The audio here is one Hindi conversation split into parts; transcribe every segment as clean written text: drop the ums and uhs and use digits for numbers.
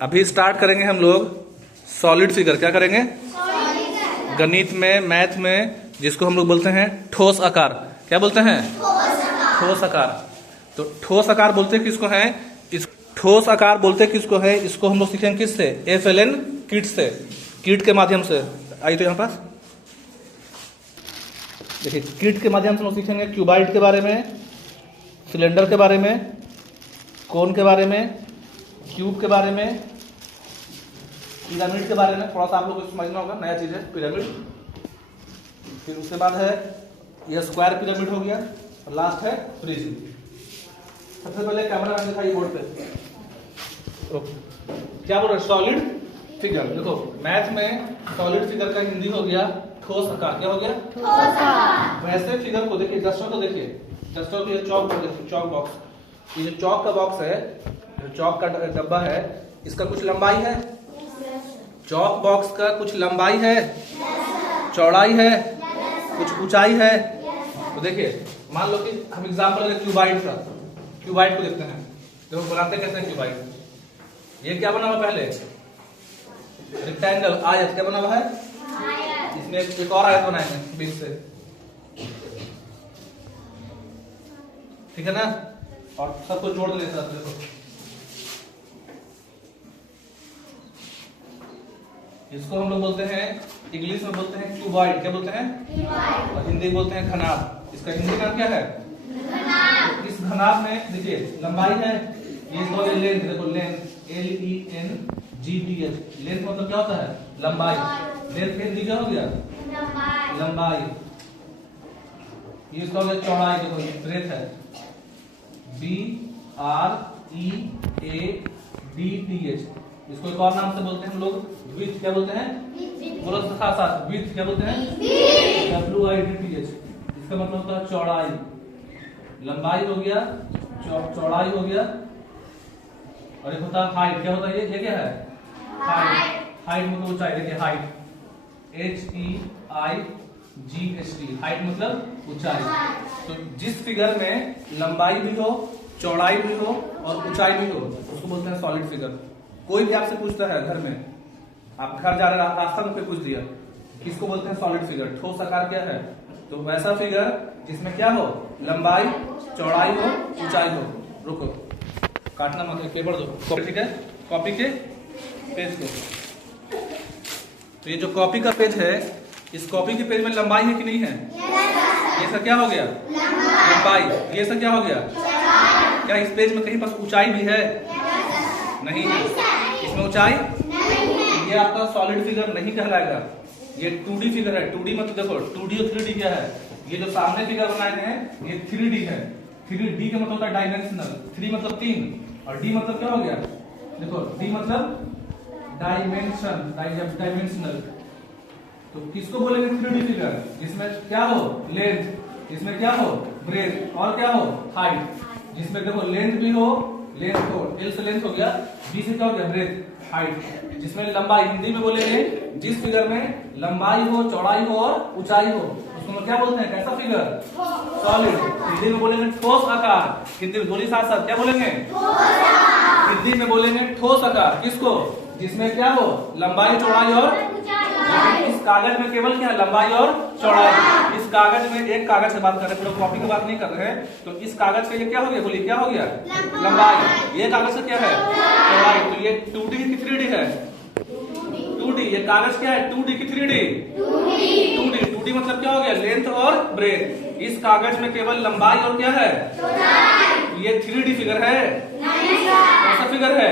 अभी स्टार्ट करेंगे हम लोग सॉलिड फिगर। क्या करेंगे? गणित में, मैथ में, जिसको हम लोग बोलते हैं ठोस आकार। क्या बोलते हैं? ठोस आकार। तो ठोस आकार बोलते किसको है? इस ठोस आकार बोलते किसको है? इसको हम लोग सीखेंगे किससे? FLN किट से, किट के माध्यम से। आई तो यहाँ पास देखिए, किट के माध्यम से हम लोग सीखेंगे क्यूबाइड के बारे में, सिलेंडर के बारे में, कोन के बारे में, क्यूब के बारे में, पिरामिड के बारे में। थोड़ा सा आप लोगों को समझना होगा, नया चीज है पिरामिड। फिर उसके बाद है यह स्क्वायर पिरामिड हो गया, और लास्ट है प्रिज्म। सबसे पहले कैमरा में दिखाइए बोर्ड पे। क्या बोल रहे? Solid figure. देखो मैथ में सॉलिड फिगर का हिंदी हो गया ठोस आकार। क्या हो गया? ठोस आकार। वैसे फिगर को देखिए, जस्टर को देखिए, जस्टर को, ये चौक को देखिए, चौक बॉक्स। ये जो चौक का बॉक्स है, जो चौक का डब्बा है, इसका कुछ लंबाई है? चौक बॉक्स का कुछ लंबाई है, चौड़ाई है, कुछ ऊंचाई है। तो देखिए, मान लो कि हम एग्जांपल लें क्यूबाइड का। क्यूबाइड को देखते हैं, देखो बनाते कैसे हैं क्यूबाइड। ये क्या बना हुआ? पहले रेक्टेंगल, आयत। क्या बना हुआ है? इसमें एक और आयत बनाएंगे बीच से, ठीक है ना? और सबको जोड़ देने साथ। देखो इसको हम लोग बोलते हैं, इंग्लिश में बोलते हैं क्यूबॉइड। क्या बोलते हैं? और हिंदी बोलते हैं घनाभ। इसका हिंदी नाम क्या है? घनाभ। इस घनाभ में देखिए लंबाई है, ये तो लेंथ। देखो लेंथ, LENGTH। लेंथ मतलब क्या होता है? लंबाई। लेंथ का हिंदी क्या हो गया? लंबाई। ये इसका हो गया चौड़ाई। देखो ये ब्रेथ है, BREADTH। इसको एक और नाम से बोलते हैं हम लोग विड्थ। क्या बोलते हैं? बोलो साथ साथ, विड्थ। क्या बोलते हैं? WIDTH। इसका मतलब होता है चौड़ाई। लंबाई हो गया, चौड़ाई हो गया, और एक होता है हाइट। क्या होता है? ये क्या है? हाइट। हाइट मतलब ऊंचाई। देखिए हाइट, HEIGHT। हाइट मतलब ऊंचाई। तो जिस फिगर में लंबाई भी हो, चौड़ाई भी हो और ऊंचाई भी हो, उसको बोलते हैं सॉलिड फिगर। कोई भी आपसे पूछता है घर में, आप घर जा रहे रास्ता में कोई पूछ दिया, किसको बोलते हैं? Solid figure. ठोस आकार क्या है? तो वैसा फिगर जिसमें क्या हो? लंबाई, चौड़ाई हो, ऊंचाई हो। रुको, काटना मत, पेपर दो। ठीक है, कॉपी के पेज को। तो ये जो कॉपी का पेज है, इस कॉपी के पेज में लंबाई है कि नहीं है? ये सब क्या हो गया? लंबाई। ये सब क्या हो गया? क्या इस पेज में कहीं पर ऊंचाई भी है? नहीं है। इसमें ऊंचाई ये आपका सॉलिड फिगर नहीं कहलाएगा, ये 2D फिगर है। 2D मतलब देखो 2D और 3D क्या है? ये जो सामने फिगर बनाए हैं ये 3D है। 3D का मतलब होता है डायमेंशनल। 3 मतलब 3 और D मतलब क्या हो गया? देखो D मतलब डायमेंशन, डायमेंशनल। तो किसको बोलेंगे 3D फिगर? जिसमें क्या हो? लेंथ, जिसमें क्या हो? ब्रेथ, और क्या हो? हाइट। जिसमें देखो लेंथ भी हो, लेंथ हो, L से लेंथ हो गया, B से क्या हो गया? Breadth, height. जिसमें लंबाई, हिंदी में बोलेंगे जिस फिगर में लंबाई हो, चौड़ाई हो और ऊंचाई हो, उसको क्या बोलते हैं? कैसा फिगर? सॉलिड। हिंदी में बोलेंगे ठोस आकार। हिंदी में बोलिए साथ साथ, क्या बोलेंगे? हिंदी में बोलेंगे ठोस आकार। किसको? जिसमें क्या हो? लंबाई, चौड़ाई और इस कागज में केवल क्या है? लंबाई और चौड़ाई। इस कागज में, एक कागज से बात कर रहे हैं, पूरा कॉपी की बात नहीं कर रहे हैं। तो इस कागज के लिए क्या हो गया? बोलिए क्या हो गया? लंबाई। ये कागज से क्या है? चौड़ाई। तो ये 2D की 3D है? 2D। ये कागज क्या है? 2D की 3D? 2D मतलब क्या हो गया? लेंथ और ब्रेथ। इस कागज में केवल लंबाई और क्या है? ये 3D फिगर है? कैसा फिगर है?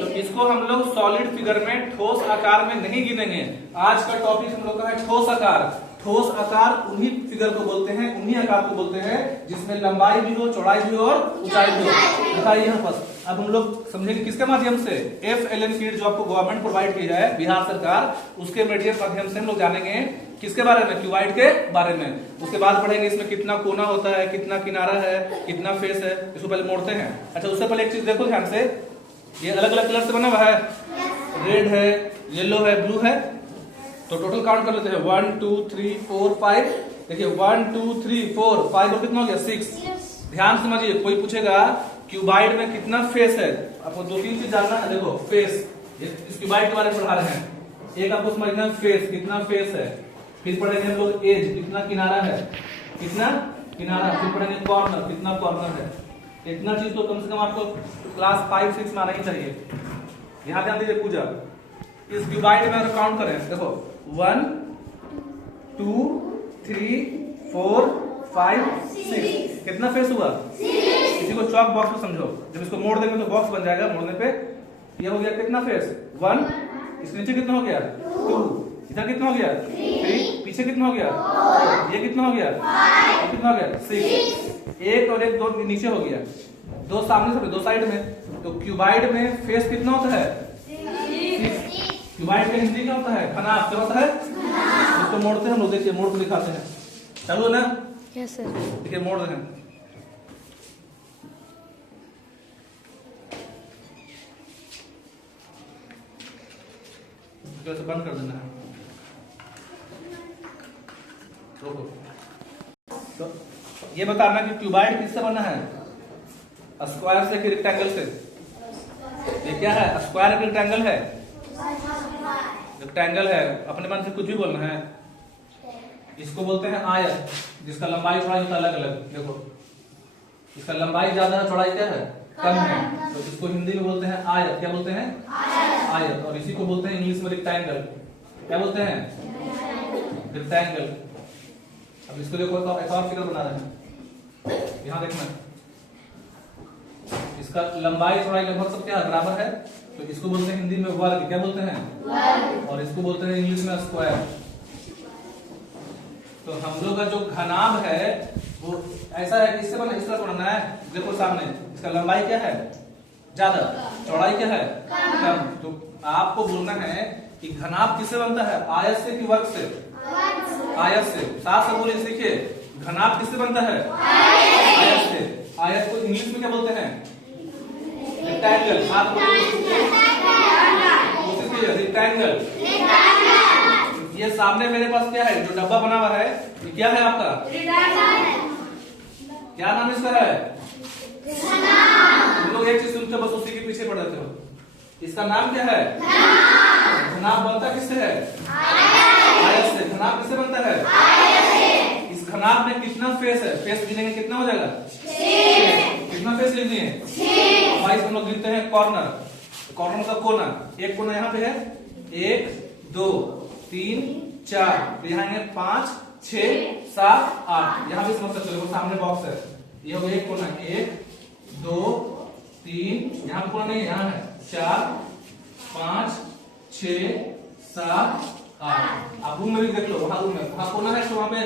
तो इसको हम लोग सॉलिड फिगर में, ठोस आकार में नहीं गिनेंगे। आज का टॉपिक हम लोग का है ठोस आकार। ठोस आकार उन्हीं फिगर को बोलते हैं, उन्हीं आकार को बोलते हैं जिसमें लंबाई भी हो, चौड़ाई भी हो और ऊंचाई भी हो। दिखाइए यहाँ पर। अब हम लोग समझेंगे किसके माध्यम से? FLN किट जो आपको गवर्नमेंट प्रोवाइड की है, बिहार सरकार, उसके माध्यम से हम लोग जानेंगे किसके बारे में? क्यूबाइड के बारे में। उसके बाद पढ़ेंगे इसमें कितना कोना होता है, कितना किनारा है, कितना फेस है। इसको पहले मोड़ते हैं। अच्छा, उससे पहले एक चीज देखो ध्यान से, ये अलग अलग कलर से बना हुआ है, रेड है, येलो है, ब्लू है। तो टोटल काउंट कर लेते हैं, 1 2 3 4 5। देखिए 1 2 3 4 5 और कितना हो गया? 6। ध्यान समझिए, कोई पूछेगा क्यूबाइड में कितना फेस है, आपको दो तीन चीज जानना है। देखो फेस, इस क्यूबाइड के बारे में पढ़ा रहे हैं। एक आपको समझना है फेस, कितना फेस है। फिर पढ़ेंगे हम लोग एज, कितना किनारा है, कितना किनारा। फिर पढ़ेंगे कॉर्नर, कितना कॉर्नर है। इतना चीज तो कम से कम आपको क्लास 5-6 में आना ही चाहिए। यहाँ ध्यान दीजिए पूजा, इस क्यूबाइड में अगर काउंट करें, देखो 1 2 3 4 5 6, कितना फेस हुआ? इसी को चॉक बॉक्स में समझो। जब इसको मोड़ देंगे तो बॉक्स बन जाएगा। मोड़ने पे ये हो गया कितना फेस? 1। इसके नीचे कितना हो गया? 2। इधर कितना हो गया? 3। पीछे कितना हो गया? 4। ये कितना हो गया? 5। कितना हो गया? 6। एक और एक, दो नीचे हो गया, दो सामने से, दो साइड में। तो क्यूबाइड में फेस कितना होता है? 6। क्यूबाइड का हिंदी क्या होता है? खनाब। क्या होता है? इसको मोड़ते हैं हम लोग, देखिए मोड़ को दिखाते हैं। चलो ना, यस सर। देखिए मोड़ रहे हैं। तो बंद कर देना है। रोको। तो ये बताना कि क्यूबाइड किससे बना है? स्क्वायर से कि रेक्टेंगल से? ये क्या है? स्क्वायर कि रेक्टेंगल है? रेक्टेंगल है। अपने मन से कुछ भी बोलना है। इसको बोलते हैं आयत, जिसका लंबाई चौड़ाई होता है अलग अलग। देखो इसका लंबाई ज्यादा है, चौड़ाई क्या है? कम है। तो इसको हिंदी में बोलते हैं आयत। क्या बोलते हैं? आयत। और इसी को बोलते हैं इंग्लिश में रेक्टेंगल। क्या बोलते हैं? रेक्टेंगल। अब इसको देखो, तो एक और फिगर बना रहे हैं। यहाँ देखना, इसका लंबाई चौड़ाई लगभग सब क्या बराबर है। तो इसको बोलते हैं हिंदी में वर्ग। क्या बोलते हैं? वर्ग। और इसको बोलते हैं इंग्लिश में स्क्वायर। तो हम लोग का जो घनाभ है वो ऐसा है कि इससे बना, इस तरह बनना है। देखो सामने, इसका लंबाई क्या है? ज्यादा, चौड़ाई क्या है? कम। तो आपको बोलना है कि घनाभ किससे बनता है? आयत से कि वर्ग से? आयत से। साफ से बोलिए, सीखिए, घनाभ किससे बनता है? आयत से। आयत को इंग्लिश में क्या बोलते हैं? रेक्टेंगल। साथ कोशिश, रेक्टेंगल। ये सामने मेरे पास क्या है? जो डब्बा बना हुआ है, ये क्या है आपका? क्या नाम इसका है? तुम लोग एक चीज सुनते हो, बस उसी के पीछे पड़ जाते हो। इसका नाम क्या है? घनाभ बनता किससे है? आयत से। घनाभ किससे बनता है? इस घनाभ में कितना फेस है? फेस गिनेंगे कितना हो जाएगा? 6। कितना फेस लिखिए? 6। भाई हम लोग लिखते हैं कॉर्नर। कॉर्नर का कोना, एक कोना यहाँ पे है, 1 2 3 4, तो यहाँ है 5 6 7 8। यहाँ भी समझ सकते हो, सामने बॉक्स है। ये हो गया एक कोना, 1 2 3, यहाँ कोना नहीं है, यहाँ है 4 5 6 7 8। आप रूम में भी देख लो, वहां रूम में, वहां कोना है, तो वहां पे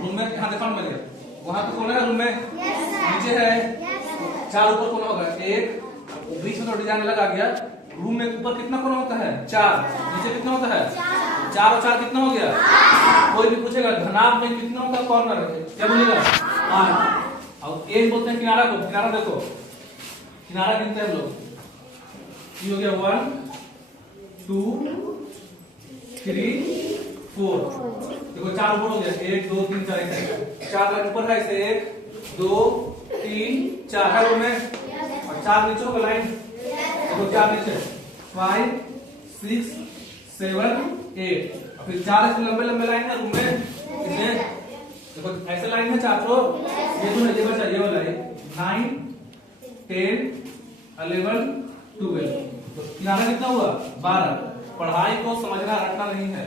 रूम में, यहाँ देखा मेरे, वहां तो कोना है रूम में, नीचे है 4, ऊपर कोना होगा 1, बीच में तो डिजाइन अलग आ गया। रूम में ऊपर कितना कोना होता है? 4। नीचे कितना होता है? 4 और 4 कितना हो गया? कोई भी पूछेगा घनाभ में कितना होता है कॉर्नर? क्या बोलेगा? 8। और एक बोलते हैं किनारा को। किनारा देखो, किनारा गिनते हैं हम लोग। ये हो गया 1 2 3 4। देखो 4 ऊपर हो गया, 1 2 3 4, 4 लाइन ऊपर है, इसे 1 2 3 4 है रूम में, और 4 नीचे होगा लाइन। देखो 4 नीचे, 5 6 7 8, फिर 4 ऐसे लंबे लंबे लाइन है रूम में। कितने? देखो ऐसे लाइन है 4 तो ये तो ये बचा, ये वाला है 9 10 11 12। तो किनारा कितना हुआ? 12। पढ़ाई को समझना रटना नहीं है।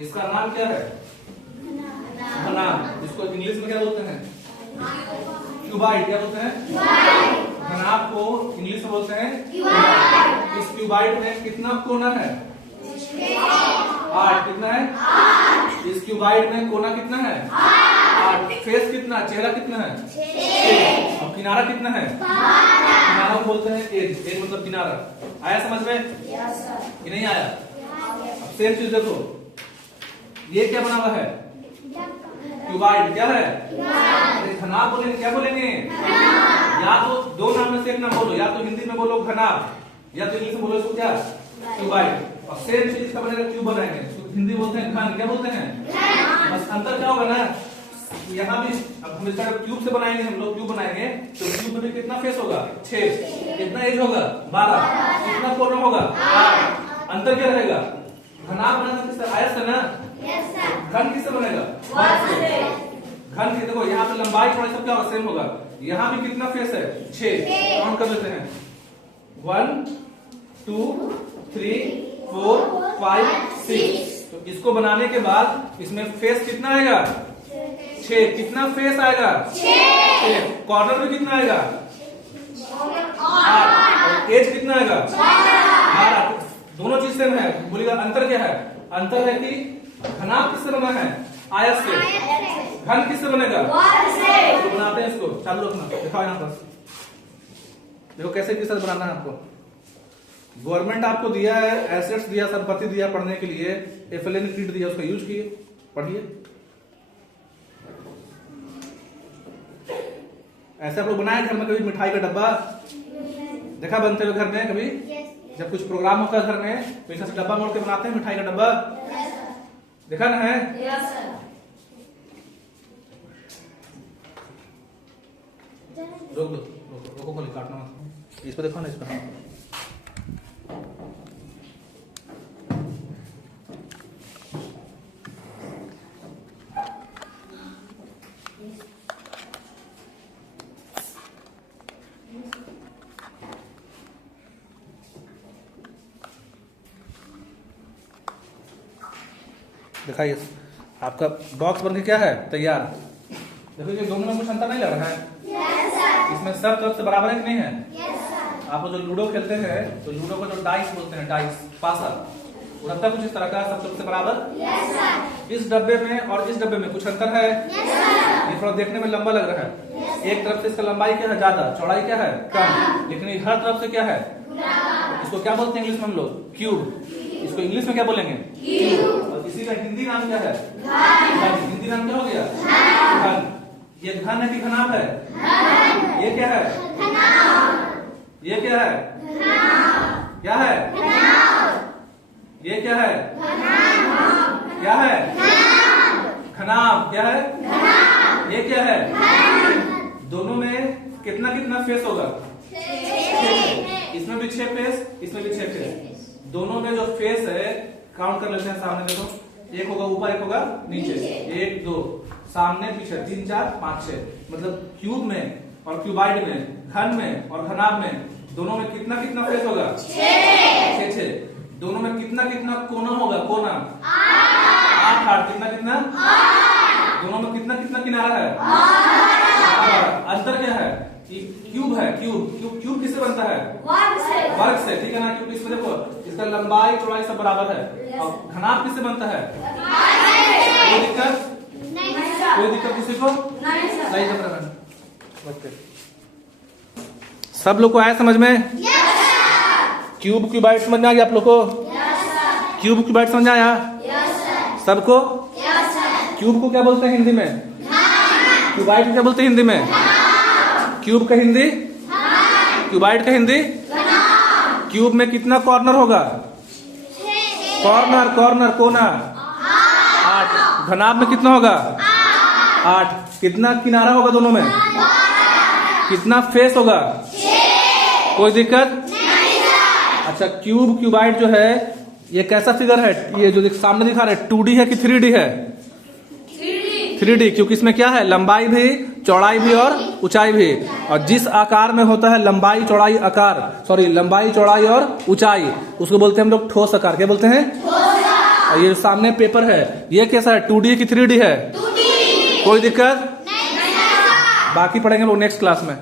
इसका नाम क्या है? घनाभ। इसको इंग्लिश में क्या बोलते हैं? क्यूबाइड। क्या बोलते हैं? घनाभ को इंग्लिश में बोलते हैं क्यूबाइड। इस क्यूबाइड में कितना कोना है? 8। कितना है? 8। इस क्यूबाइड में कोना कितना है? 8। फेस कितना? चेहरा कितना है? 6। और किनारा कितना है? किनारा को बोलते हैं एज। एज मतलब किनारा। आया समझ में? कि नहीं आया? अब सेम चीज देखो, ये क्या बना हुआ है? क्यूबाइड। क्या है? घनाभ बोलेंगे, क्या बोलेंगे? या तो दो नाम में से एक नाम बोलो, या तो हिंदी में बोलो घनाभ, या तो इंग्लिश में बोलो इसको क्या? क्यूबाइड। और सेम चीज का बनेगा क्यूब बनाएंगे, तो हिंदी बोलते हैं घन। क्या बोलते हैं? बस अंतर क्या होगा ना? यहाँ भी अब हम इसका क्यूब से बनाएंगे, हम लोग क्यूब बनाएंगे तो क्यूब में भी कितना फेस होगा 6, कितना एज होगा 12, कितना कॉर्नर होगा 8, अंतर क्या रहेगा? घनाभ बना किससे? आयत से ना। घन किससे बनेगा? घन की देखो यहाँ पे लंबाई थोड़ा सा क्या होगा? सेम होगा। यहाँ भी कितना फेस है? 6, काउंट कर लेते हैं 1 2 3 4 5 6। तो इसको बनाने के बाद इसमें फेस कितना आएगा? 6। कितना फेस आएगा? 6। कॉर्नर में कितना आएगा? 8। एज कितना आएगा? 12। दोनों चीज सेम है, बोलिएगा अंतर क्या है? अंतर है कि घनाभ किससे बना है? आयत से। घन किससे बनेगा? तो बनाते हैं इसको, चालू रखना, दिखाओ यहाँ पर। देखो कैसे किस तरह बनाना है आपको। गवर्नमेंट आपको दिया है, एसेट्स दिया, संपत्ति दिया पढ़ने के लिए, एफएलएन किट दिया, उसका यूज किए, पढ़िए। ऐसे आप लोग बनाए घर में कभी मिठाई का डब्बा देखा बनते हुए घर में? कभी जब कुछ प्रोग्राम होता है घर में तो ऐसा डब्बा मोड़ के बनाते हैं मिठाई का डब्बा, देखा ना है? रोक दो, रोको गोली काटना, इस पर देखो ना, इस पर दिखाइए। आपका बॉक्स बनके क्या है? तैयार। देखो ये दोनों में कुछ अंतर नहीं लग रहा है? इसमें सब तरफ से बराबर है कि नहीं है? आप लोग जो लूडो खेलते हैं तो लूडो को जो डाइस बोलते हैं, डाइस पासा, वो लगता है कुछ इस तरह का, सब तरफ से बराबर। इस डब्बे में और इस डब्बे में कुछ अंतर है? ये थोड़ा देखने में लंबा लग रहा है। एक तरफ से इसका लंबाई क्या है? ज्यादा, चौड़ाई क्या है? कम। लेकिन हर तरफ से क्या है? इसको क्या बोलते हैं इंग्लिश में हम लोग? क्यूब। इसको इंग्लिश में क्या बोलेंगे? क्यूब। और इसी का हिंदी नाम क्या है? घन। हिंदी नाम क्या हो गया? घन। ये घन है कि घनाभ है? ये क्या है? ये क्या है? क्या है? ये क्या है? क्या है? घनाभ। क्या है? ये क्या है? दोनों में कितना कितना फेस होगा? इसमें भी 6 फेस, इसमें भी 6 फेस। दोनों में जो फेस है काउंट कर लेते हैं। सामने देखो, एक होगा ऊपर, एक होगा नीचे। 1 2, सामने पीछे 3 4 5 6। मतलब क्यूब में और क्यूबाइड में, घन में और घनाभ में दोनों में कितना कितना फेस होगा? 6। दोनों में कितना कितना कोना होगा? कोना 8। कितना कितना? दोनों में कितना कितना किनारा है? अंतर क्या है? क्यूब है। क्यूब किससे बनता है? वर्ग से। ठीक है ना? क्योंकि इसमें देखो इसका लंबाई चौड़ाई सब बराबर है। और घनाभ किससे बनता है? कोई दिक्कत? कोई दिक्कत किसी को? नहीं। ओके, सब लोग को आया समझ में? क्यूब क्यूबाइड समझ में आ गया आप लोग को? क्यूब क्यूबाइड समझ आया सबको? क्यूब को क्या बोलते हैं हिंदी में? क्यूबाइड को क्या बोलते हैं हिंदी में? क्यूब का हिंदी? क्यूबाइड का हिंदी? क्यूब में कितना कॉर्नर होगा? कॉर्नर कोना 8। घनाभ में कितना होगा? 8। कितना किनारा होगा दोनों में? कितना फेस होगा? कोई दिक्कत? अच्छा, क्यूब क्यूबाइड जो है ये कैसा फिगर है? ये जो सामने दिखा रहे 2D है कि 3D है? 3D, क्योंकि इसमें क्या है? लंबाई भी, चौड़ाई भी और ऊंचाई भी। और जिस आकार में होता है लंबाई चौड़ाई आकार, लंबाई चौड़ाई और ऊंचाई, उसको बोलते हैं हम लोग ठोस आकार। क्या बोलते हैं? और ये सामने पेपर है, ये कैसा है? 2D की 3D है? 2D। कोई दिक्कत? बाकी पढ़ेंगे लोग नेक्स्ट क्लास में।